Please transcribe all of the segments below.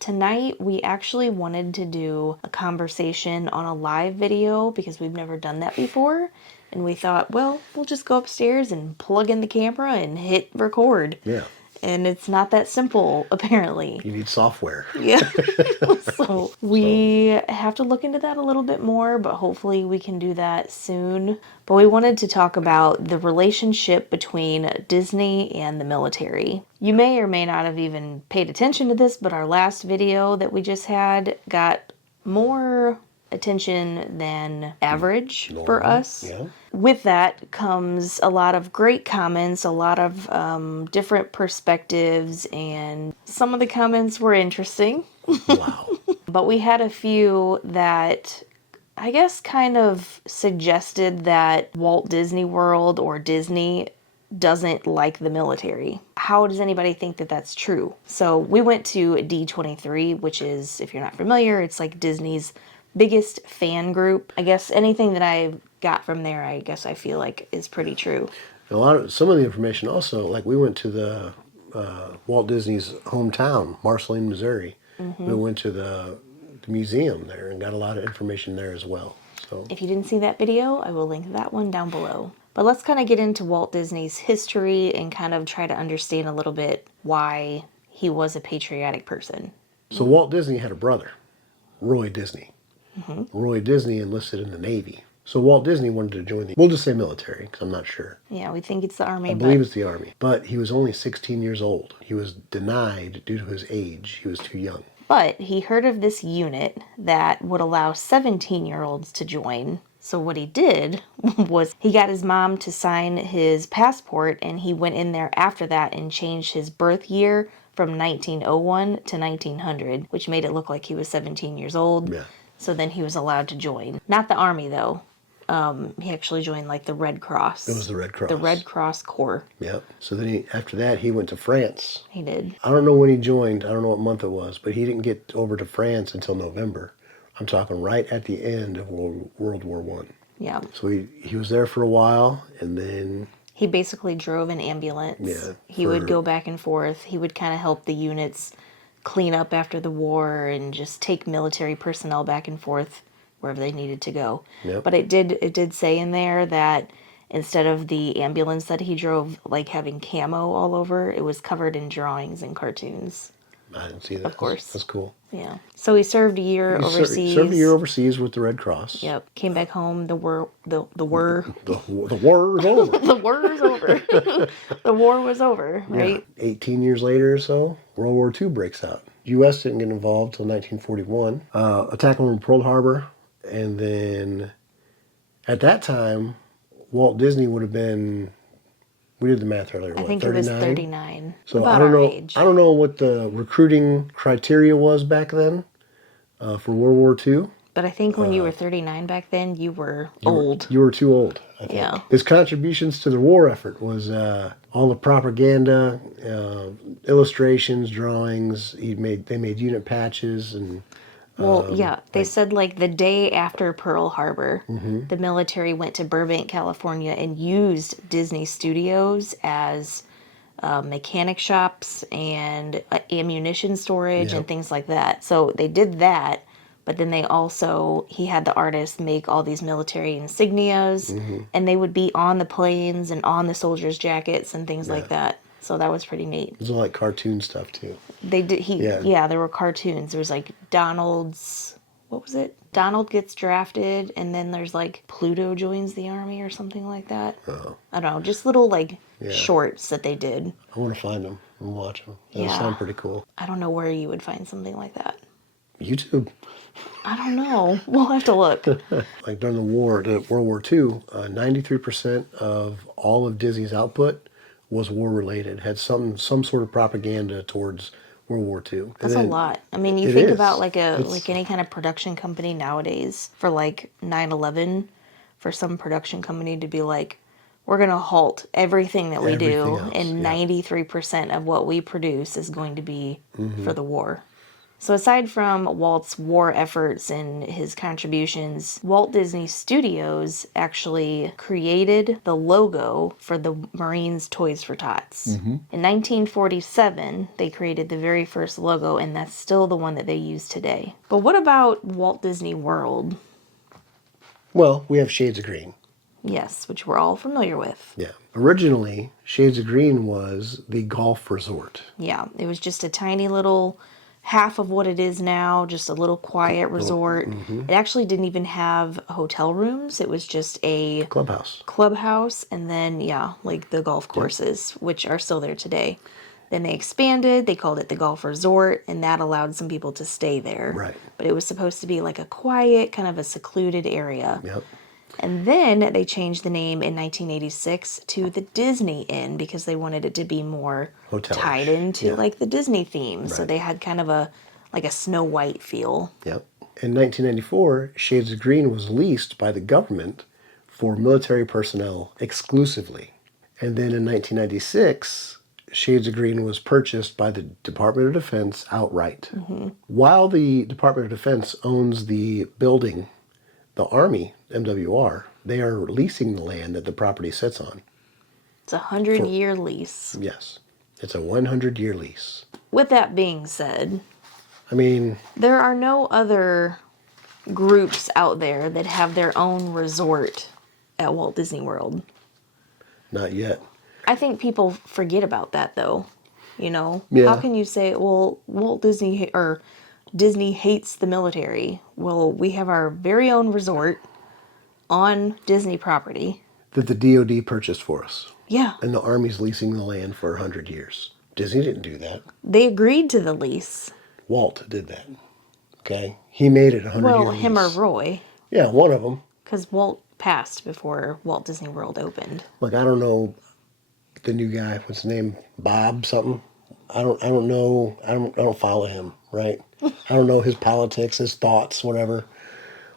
tonight we actually wanted to do a conversation on a live video because we've never done that before. And we thought, well, we'll just go upstairs and plug in the camera and hit record. Yeah. And it's not that simple, apparently. You need software. Yeah. So we have to look into that a little bit more, but hopefully we can do that soon. But we wanted to talk about the relationship between Disney and the military. You may or may not have even paid attention to this, but our last video that we just had got more attention than average for us. Yeah. With that comes a lot of great comments, a lot of different perspectives, and some of the comments were interesting. Wow. But we had a few that I guess kind of suggested that Walt Disney World or Disney doesn't like the military. How does anybody think that that's true? So we went to D23, which is, if you're not familiar, it's like Disney's biggest fan group. I guess anything that I got from there, I guess I feel like is pretty true. Some of the information also, like we went to the Walt Disney's hometown, Marceline, Missouri. Mm-hmm. We went to the museum there and got a lot of information there as well. So if you didn't see that video, I will link that one down below. But let's kind of get into Walt Disney's history and kind of try to understand a little bit why he was a patriotic person. So Walt Disney had a brother, Roy Disney. Mm-hmm. Roy Disney enlisted in the Navy. So Walt Disney wanted to join we'll just say military, because I'm not sure. Yeah, we think it's the Army. I believe it's the Army. But he was only 16 years old. He was denied due to his age. He was too young. But he heard of this unit that would allow 17-year-olds to join. So what he did was he got his mom to sign his passport, and he went in there after that and changed his birth year from 1901 to 1900, which made it look like he was 17 years old. Yeah. So then he was allowed to join. Not the Army, though. He actually joined like the Red Cross. It was the Red Cross. The Red Cross Corps. Yep. So then after that, he went to France. He did. I don't know when he joined. I don't know what month it was, but he didn't get over to France until November. I'm talking right at the end of World War I. Yeah. So he was there for a while, and then he basically drove an ambulance. Yeah. He would go back and forth. He would kind of help the units clean up after the war and just take military personnel back and forth wherever they needed to go. Yep. But it did say in there that instead of the ambulance that he drove, like having camo all over, it was covered in drawings and cartoons. I didn't see that. Of course. That's cool. Yeah. So he served a year overseas. Served a year overseas with the Red Cross. Yep. Came back home. The war is over. The war is over. The war is over. The war was over, right? Yeah. 18 years later or so, World War II breaks out. U.S. didn't get involved until 1941. Attack on Pearl Harbor. And then at that time, Walt Disney would have been, we did the math earlier, I think 39? It was 39. So about I don't know. Age. I don't know what the recruiting criteria was back then for World War II. But I think when you were 39 back then, you were old. You were too old, I think. Yeah. His contributions to the war effort was all the propaganda, illustrations, drawings. They made unit patches and. Well, yeah, they said like the day after Pearl Harbor, the military went to Burbank, California, and used Disney Studios as mechanic shops and ammunition storage and things like that. So they did that, but then he had the artists make all these military insignias, and they would be on the planes and on the soldiers' jackets and things like that. So that was pretty neat. It was like cartoon stuff too. They did. There were cartoons. There was like Donald's. What was it? Donald gets drafted, and then there's like Pluto joins the army or something like that. Oh. I don't know. Just little like shorts that they did. I want to find them and watch them. Those sound pretty cool. I don't know where you would find something like that. YouTube. I don't know. We'll have to look. Like during the war, World War II, 93% of all of Disney's output was war related, had some sort of propaganda towards World War II. That's a lot. I mean, you think about like any kind of production company nowadays for like 9/11, for some production company to be like, we're going to halt everything that we do, and 93% of what we produce is going to be for the war. So aside from Walt's war efforts and his contributions, Walt Disney Studios actually created the logo for the Marines Toys for Tots. In 1947, they created the very first logo, and that's still the one that they use today. But what about Walt Disney World? Well, we have Shades of Green. Yes, which we're all familiar with. Yeah. Originally, Shades of Green was the golf resort. Yeah, it was just a tiny little half of what it is now, just a little quiet resort. It actually didn't even have hotel rooms. It was just a Clubhouse. and then, yeah, like the golf courses, which are still there today. Then they expanded, they called it the Golf Resort, and that allowed some people to stay there. Right. But it was supposed to be like a quiet, kind of a secluded area. Yep. And then they changed the name in 1986 to the Disney Inn because they wanted it to be more Hotel-ish. tied into Yeah. like the Disney theme. So Right. they had kind of a Snow White feel. Yep. In 1994, Shades of Green was leased by the government for military personnel exclusively. And then in 1996, Shades of Green was purchased by the Department of Defense outright. While the Department of Defense owns the building, the Army, MWR, they are leasing the land that the property sits on. It's a 100-year lease. Yes. It's a 100-year lease. With that being said, I mean, there are no other groups out there that have their own resort at Walt Disney World. not yet. I think people forget about that, though. You know, Yeah. how can you say, well, Walt Disney or Disney hates the military? Well, we have our very own resort on Disney property. That the DOD purchased for us. Yeah, And the Army's leasing the land for 100 years. Disney didn't do that. they agreed to the lease. Walt did that. Okay? He made it a 100-year Well, lease. him or Roy, Yeah, one of them. because Walt passed before Walt Disney World opened. Like, I don't know the new guy. What's his name? Bob something? I don't know. I don't follow him, right? I don't know his politics, his thoughts, whatever.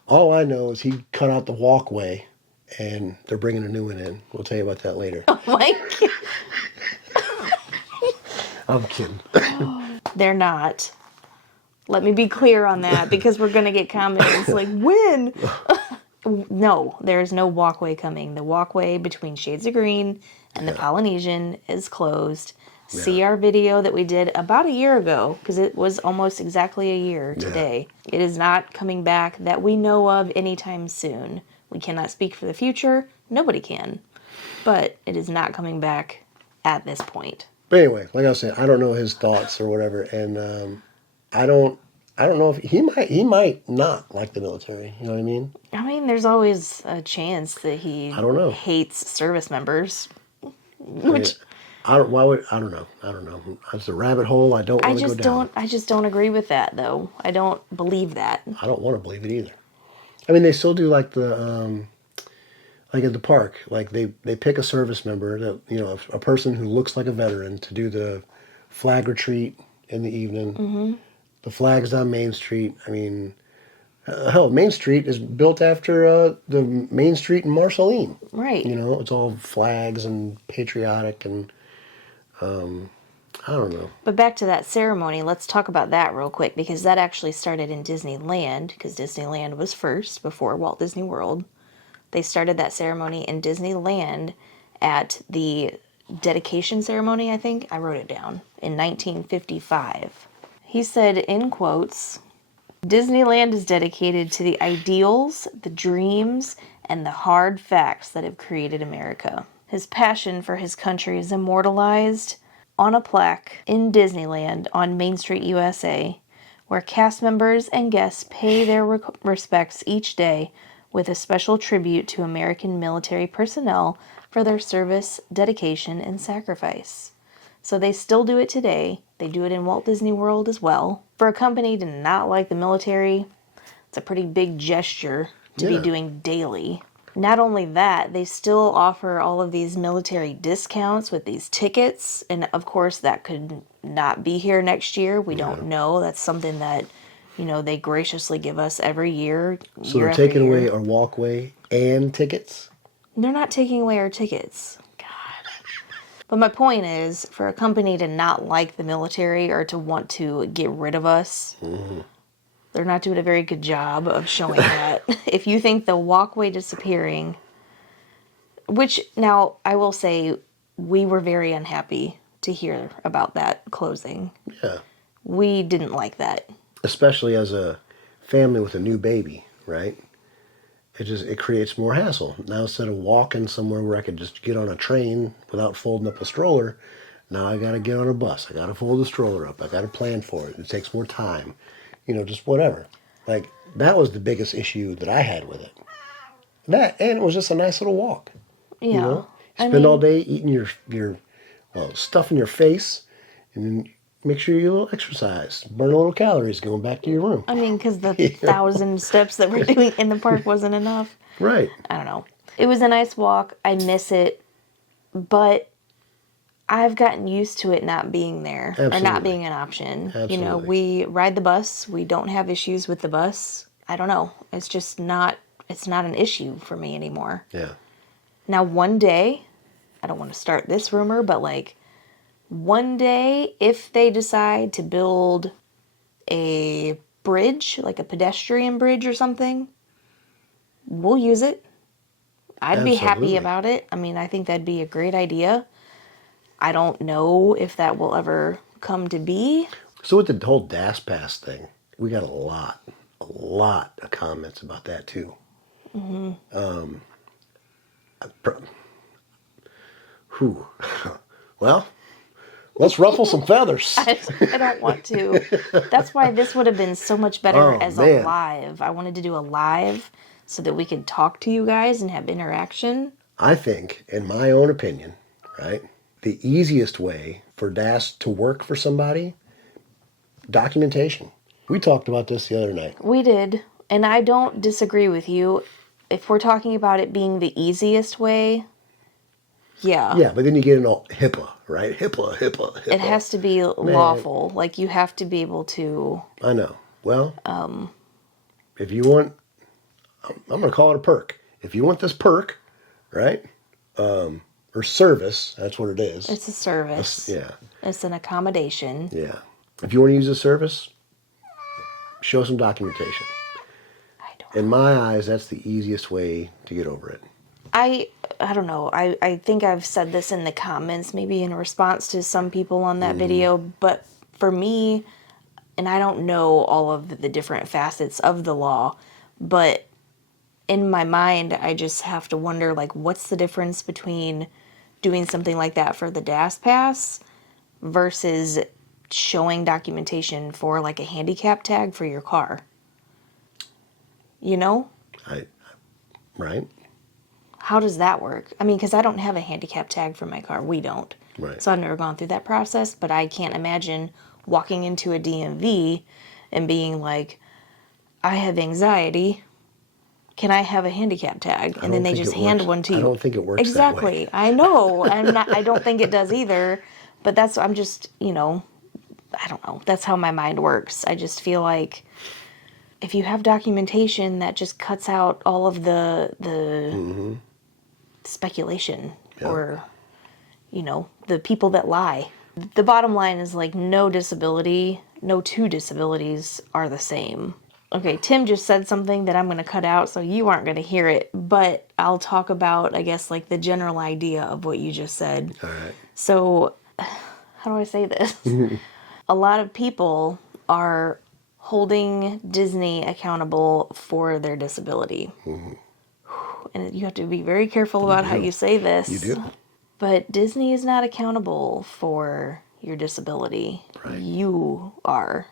All I know is he cut out the walkway, and they're bringing a new one in. We'll tell you about that later. Like, I'm kidding. they're not. Let me be clear on that because we're going to get comments like, when? No, there's no walkway coming. The walkway between Shades of Green and the Polynesian is closed. See our video that we did about a year ago, because it was almost exactly a year today. It is not coming back that we know of anytime soon. We cannot speak for the future. Nobody can. But it is not coming back at this point. But anyway, like I was saying, I don't know his thoughts or whatever, and I don't know if he might not like the military. You know what I mean? I mean, there's always a chance that he I don't know. hates service members. Which I don't know. It's a rabbit hole. I don't want to go down. I just don't agree with that, though. I don't believe that. I don't want to believe it either. I mean, they still do like the like at the park, like they pick a service member that, you know, a person who looks like a veteran to do the flag retreat in the evening. Mm-hmm. The flags on Main Street. I mean, hell, Main Street is built after the Main Street in Marceline. Right. You know, it's all flags and patriotic and I don't know. But back to that ceremony, let's talk about that real quick, because that actually started in Disneyland, because Disneyland was first before Walt Disney World. They started that ceremony in Disneyland at the dedication ceremony, I think. I wrote it down, in 1955. He said, in quotes, Disneyland is dedicated to the ideals, the dreams, and the hard facts that have created America. His passion for his country is immortalized on a plaque in Disneyland on Main Street, USA, where cast members and guests pay their respects each day with a special tribute to American military personnel for their service, dedication, and sacrifice. So they still do it today. They do it in Walt Disney World as well. For a company to not like the military, it's a pretty big gesture to be doing daily. Not only that, they still offer all of these military discounts with these tickets. And of course, that could not be here next year. We don't know. That's something that, you know, they graciously give us every year. So they're taking away our walkway and tickets? They're not taking away our tickets. God. But my point is, for a company to not like the military or to want to get rid of us, they're not doing a very good job of showing that. If you think the walkway disappearing, which now I will say we were very unhappy to hear about that closing. Yeah. We didn't like that. Especially as a family with a new baby, right? It creates more hassle. Now instead of walking somewhere where I could just get on a train without folding up a stroller, now I got to get on a bus. I got to fold the stroller up. I got to plan for it. It takes more time. Just whatever. Like, that was the biggest issue that I had with it. That, and it was just a nice little walk. Yeah. You spend all day eating your stuff in your face, and then make sure you do a little exercise. Burn a little calories going back to your room. I mean, because the 1,000 steps that we're doing in the park wasn't enough. Right. I don't know. It was a nice walk. I miss it. But I've gotten used to it not being there. Absolutely. Or not being an option. Absolutely. We ride the bus. We don't have issues with the bus. I don't know. It's just not, it's not an issue for me anymore. Yeah. Now, one day, I don't want to start this rumor, but like, one day, if they decide to build a bridge, like a pedestrian bridge or something, we'll use it. I'd be happy Absolutely. about it. I mean, I think that'd be a great idea. I don't know if that will ever come to be. So with the whole DAS Pass thing, we got a lot of comments about that too. Well, let's ruffle some feathers. I don't want to. That's why this would have been so much better as a live. I wanted to do a live so that we could talk to you guys and have interaction. I think, in my own opinion, right, the easiest way for DAS to work for somebody, documentation. We talked about this the other night. We did, and I don't disagree with you. If we're talking about it being the easiest way, yeah. Yeah, but then you get in all HIPAA, right? HIPAA. It has to be lawful. Like, you have to be able to... I know. Well, if you want, I'm going to call it a perk. If you want this perk, right, or service, that's what it is. It's a service. Yeah. It's an accommodation. Yeah. If you want to use a service, show some documentation. In my eyes, that's the easiest way to get over it. I don't know. I think I've said this in the comments, maybe in response to some people on that video, but for me, and I don't know all of the different facets of the law, but in my mind, I just have to wonder, like, what's the difference between doing something like that for the DAS Pass versus showing documentation for, like, a handicap tag for your car? You know? Right? How does that work? I mean, because I don't have a handicap tag for my car. We don't. Right. So I've never gone through that process, but I can't imagine walking into a DMV and being like, I have anxiety. Can I have a handicap tag? And then they just hand one to you. I don't think it works exactly. that way. I know. I don't think it does either. But I'm just, I don't know. That's how my mind works. I just feel like if you have documentation, that just cuts out all of the speculation or, the people that lie. The bottom line is, like, no two disabilities are the same. Okay, Tim just said something that I'm going to cut out, so you aren't going to hear it, but I'll talk about, I guess, like, the general idea of what you just said. All right. So, how do I say this? A lot of people are holding Disney accountable for their disability. And you have to be very careful about how you say this. You do. But Disney is not accountable for your disability. Right. You are.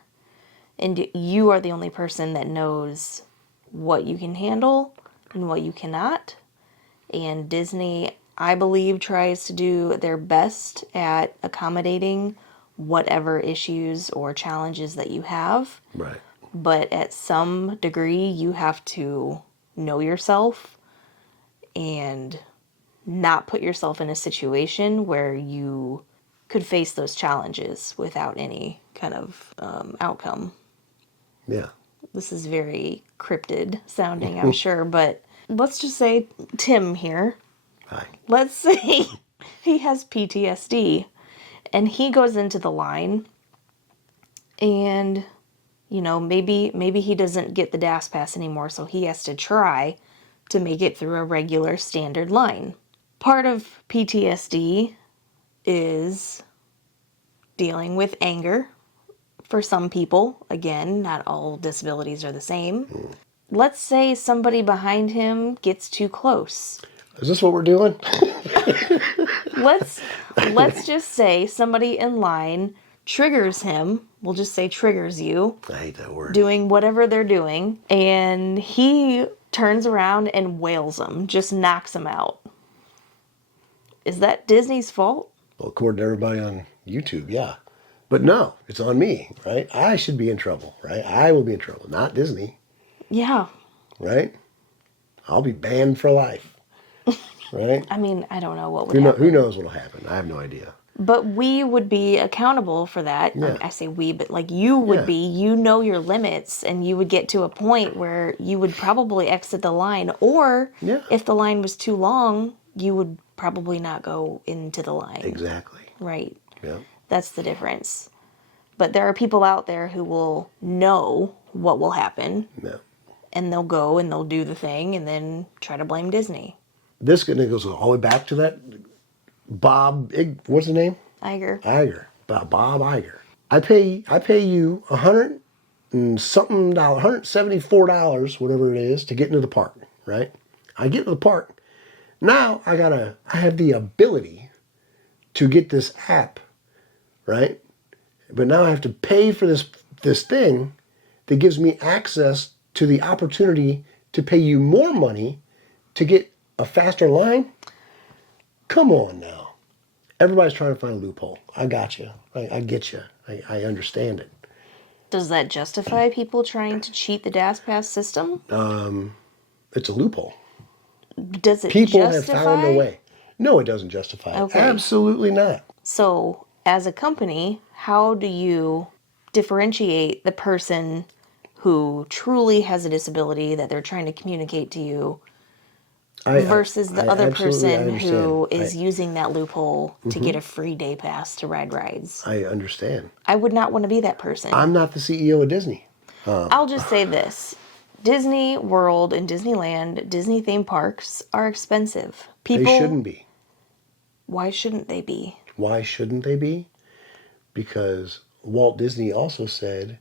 And you are the only person that knows what you can handle and what you cannot. And Disney, I believe, tries to do their best at accommodating whatever issues or challenges that you have. Right. But at some degree, you have to know yourself and not put yourself in a situation where you could face those challenges without any kind of outcome. Yeah. This is very cryptid sounding, I'm sure, but let's just say Tim here. Hi. Let's say He has PTSD, and he goes into the line, and maybe he doesn't get the DAS pass anymore, so he has to try to make it through a regular standard line. Part of PTSD is dealing with anger for some people. Again, not all disabilities are the same. Let's say somebody behind him gets too close. Is this what we're doing? Let's just say somebody in line triggers him. We'll just say triggers you. I hate that word. Doing whatever they're doing, and he turns around and wails them, just knocks them out. Is that Disney's fault? Well, according to everybody on YouTube, yeah. But no, it's on me, right? I should be in trouble, right? I will be in trouble, not Disney, Yeah. right? I'll be banned for life, right? I mean, I don't know what would happen. Who knows what'll happen? I have no idea. But we would be accountable for that. Yeah. I say we, but like you would Yeah. be. You know your limits, and you would get to a point where you would probably exit the line. Or Yeah. if the line was too long, you would probably not go into the line. Exactly. Right. Yeah. That's the difference. But there are people out there who will know what will happen, No. and they'll go and they'll do the thing and then try to blame Disney. This goes all the way back to that what's the name? Iger. Bob Iger. I pay you $100 and something $174, whatever it is, to get into the park, right? I get to the park. Now I have the ability to get this app, right? But now I have to pay for this thing that gives me access to the opportunity to pay you more money to get a faster line. Come on now. Everybody's trying to find a loophole. I got you. I get you. I understand it. Does that justify people trying to cheat the DAS Pass system? It's a loophole. Does it People justify? have found a way. No, it doesn't justify it. Okay. Absolutely not. So, as a company, how do you differentiate the person who truly has a disability that they're trying to communicate to you versus the other person who is using that loophole to get a free day pass to ride rides? I understand. I would not want to be that person. I'm not the CEO of Disney. I'll just say this. Disney World and Disneyland, Disney theme parks are expensive. They shouldn't be. Why shouldn't they be? Why shouldn't they be? Because Walt Disney also said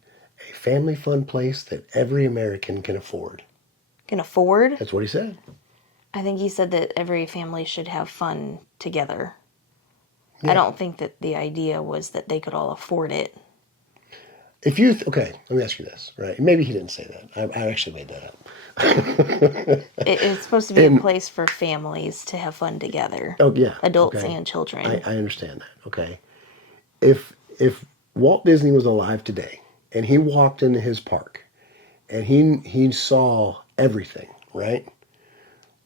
a family fun place that every American can afford. Can afford? That's what he said. I think he said that every family should have fun together. Yeah. I don't think that the idea was that they could all afford it. Okay, let me ask you this, right? Maybe he didn't say that. I actually made that up. It's supposed to be a place for families to have fun together. Oh, yeah. Adults okay. and children. I understand that, okay? If Walt Disney was alive today and he walked into his park and he saw everything, right?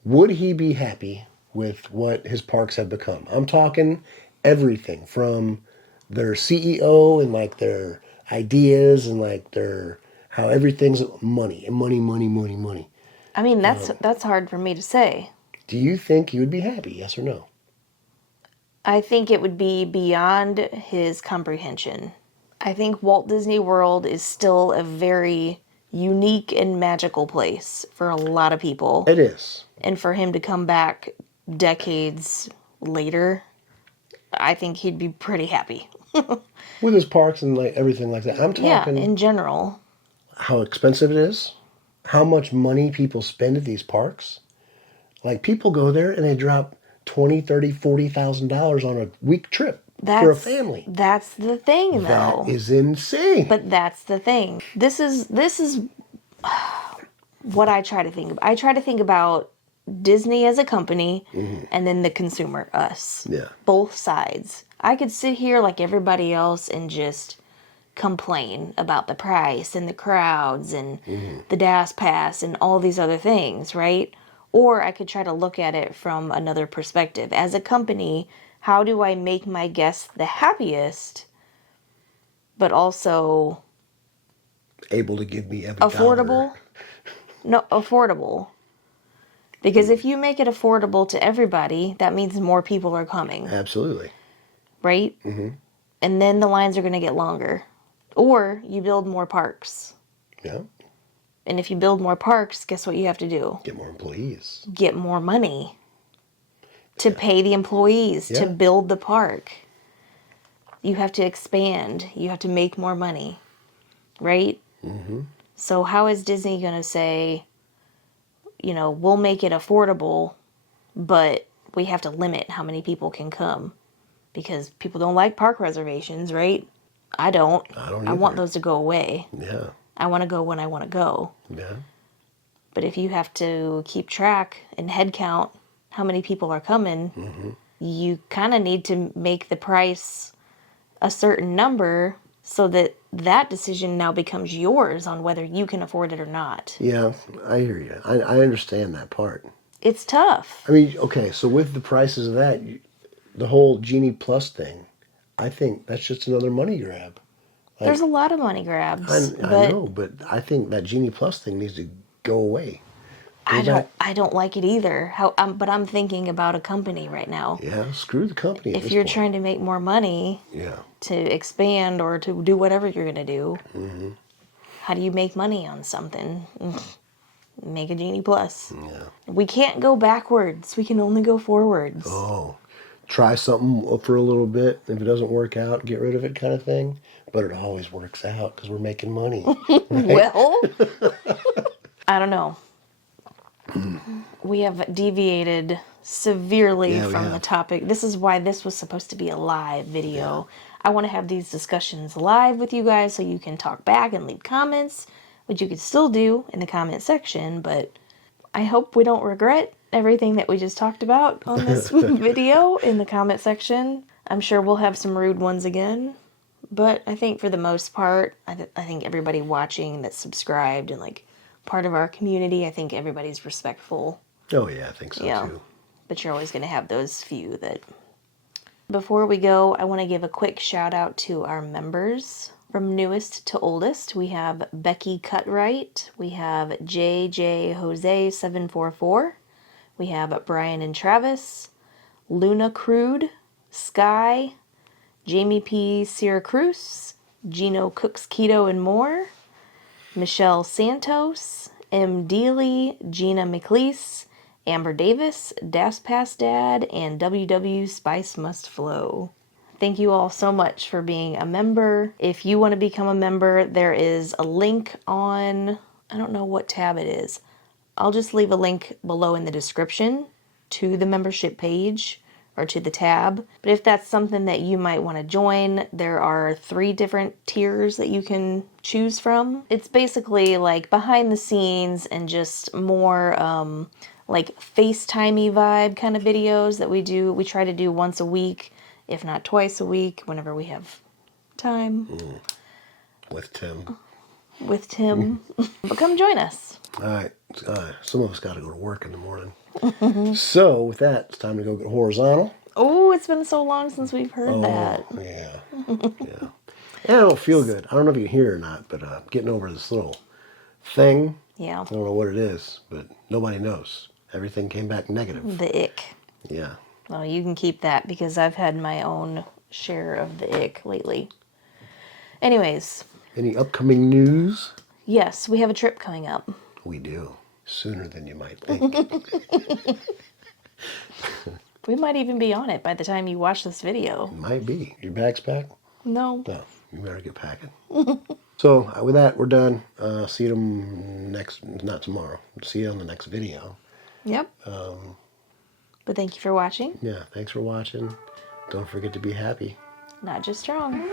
Would he be happy with what his parks have become? I'm talking everything from their CEO and like their ideas and like their how everything's money and money. I mean, that's hard for me to say. Do you think he would be happy? Yes or no? I think it would be beyond his comprehension. I think Walt Disney World is still a very unique and magical place for a lot of people. It is. And for him to come back decades later, I think he'd be pretty happy. With his parks and like everything like that. I'm talking in general. how expensive it is, how much money people spend at these parks. Like people go there and they drop $20,000, $30,000, $40,000 on a week trip for a family. That's the thing, though. That is insane. But that's the thing. This is what I try to think of. I try to think about Disney as a company and then the consumer, us. Yeah. Both sides. I could sit here like everybody else and just complain about the price and the crowds and the DAS pass and all these other things, right? Or I could try to look at it from another perspective. As a company, how do I make my guests the happiest, but also able to give me every affordable? dollar. No, affordable. Because if you make it affordable to everybody, that means more people are coming, Absolutely. right? And then the lines are going to get longer. Or you build more parks. Yeah. And if you build more parks, guess what you have to do? Get more employees. Get more money to pay the employees, to build the park. You have to expand. You have to make more money, right? So how is Disney going to say, you know, we'll make it affordable, but we have to limit how many people can come? Because people don't like park reservations, right? I don't. I don't I want either. those to go away. Yeah. I want to go when I want to go. Yeah. But if you have to keep track and head count how many people are coming, you kind of need to make the price a certain number so that that decision now becomes yours on whether you can afford it or not. Yeah, I hear you. I understand that part. It's tough. I mean, okay, so with the prices of that, the whole Genie Plus thing, I think that's just another money grab. Like, There's a lot of money grabs, I but know, but I think that Genie Plus thing needs to go away. I don't like it either. But I'm thinking about a company right now. Yeah, screw the company. If you're trying to make more money yeah, to expand or to do whatever you're going to do, how do you make money on something? Make a Genie Plus. yeah. We can't go backwards. We can only go forwards. Oh, try something for a little bit. If it doesn't work out, get rid of it, kind of thing. But it always works out because we're making money. Well, I don't know. We have deviated severely Yeah, we from have. the topic. This is why this was supposed to be a live video. I want to have these discussions live with you guys so you can talk back and leave comments, which you can still do in the comment section, but I hope we don't regret everything that we just talked about on this video in the comment section. I'm sure we'll have some rude ones again, but I think for the most part, I think everybody watching that's subscribed and like part of our community, I think everybody's respectful. Oh, yeah, I think so, too. But you're always going to have those few that... Before we go, I want to give a quick shout out to our members. From newest to oldest, we have Becky Cutright, we have JJ Jose 744, we have Brian and Travis, Luna Crude, Sky, Jamie P. Syracuse, Gino Cooks Keto and More, Michelle Santos, M. Deely, Gina McLeese, Amber Davis, Das Pass Dad, and WW Spice Must Flow. Thank you all so much for being a member. If you want to become a member, there is a link on, I don't know what tab it is. I'll just leave a link below in the description to the membership page or to the tab. But if that's something that you might want to join, there are 3 different tiers that you can choose from. It's basically like behind the scenes and just more like FaceTimey vibe kind of videos that we do. We try to do once a week, if not twice a week, whenever we have time. With Tim. With Tim. But come join us. All right. Some of us got to go to work in the morning. So, with that, it's time to go get horizontal. Oh, it's been so long since we've heard that. Yeah. Yeah. And I don't feel good. I don't know if you can hear it or not, but I'm getting over this little thing. Yeah. I don't know what it is, but nobody knows. Everything came back negative. The ick. Yeah. Well, you can keep that because I've had my own share of the ick lately. Anyways. Any upcoming news? Yes, we have a trip coming up. We do. Sooner than you might think. We might even be on it by the time you watch this video. Might be. Your bag's packed? No. No. You better get packing. So, with that, we're done. See you not tomorrow. See you on the next video. Yep. But thank you for watching. Yeah, thanks for watching. Don't forget to be happy. Not just strong.